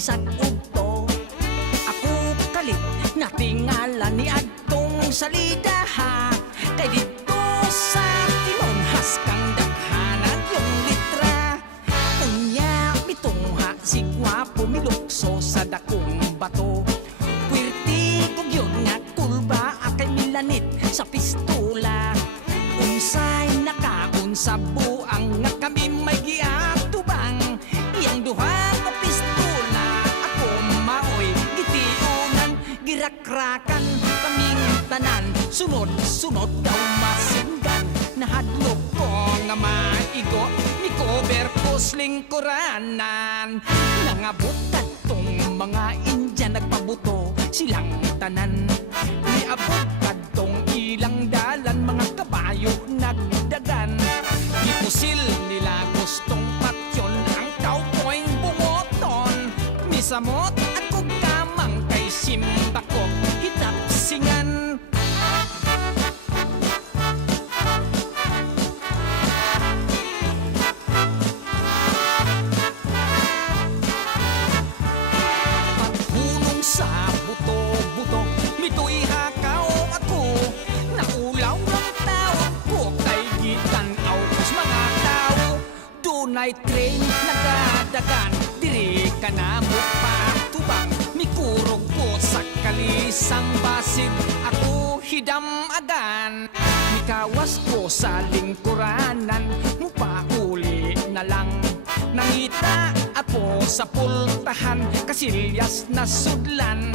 bisag ugto. Ako kalit natingala ni adtong salida ha. Kay dito sa tinonhas kang dakhanan yung litra. Unya mitungha si gwapo milukso sa dakong bato. Puwerti kog yun nga kulba akay milanit sa pistola. Unsay nakaon sa buang nga kami may giatubang. Iyang duha ka pistola ako maoy gitiunan. Girakrakan kaming tanan, sunod-sunod daw masinggan. Nahadlok ko nga maigo, ni cover ko lingkuranan. Nangabutan tong mga Indian nagpabuto silang tanan. Niabot kadtong ilang dalan, mga kabayo nagdagan. Gipusil nila gustong patyon ang cowboy bumoton. Misamot ako kamang kay simbakok hitapsingan. Paghunong sa buto-buto, mito'y hakaw ako. Naulaw ng taon ko kay gitanaw kus mga tao. Dunay train nagadagan, diri ka na mo patubang. Mikurog ko sa kalisang basid, ako hidamagan. Mikawas ko sa lingkuranan, mupahuli na lang. Nangita ako sa pultahan, kasilyas na sudlan.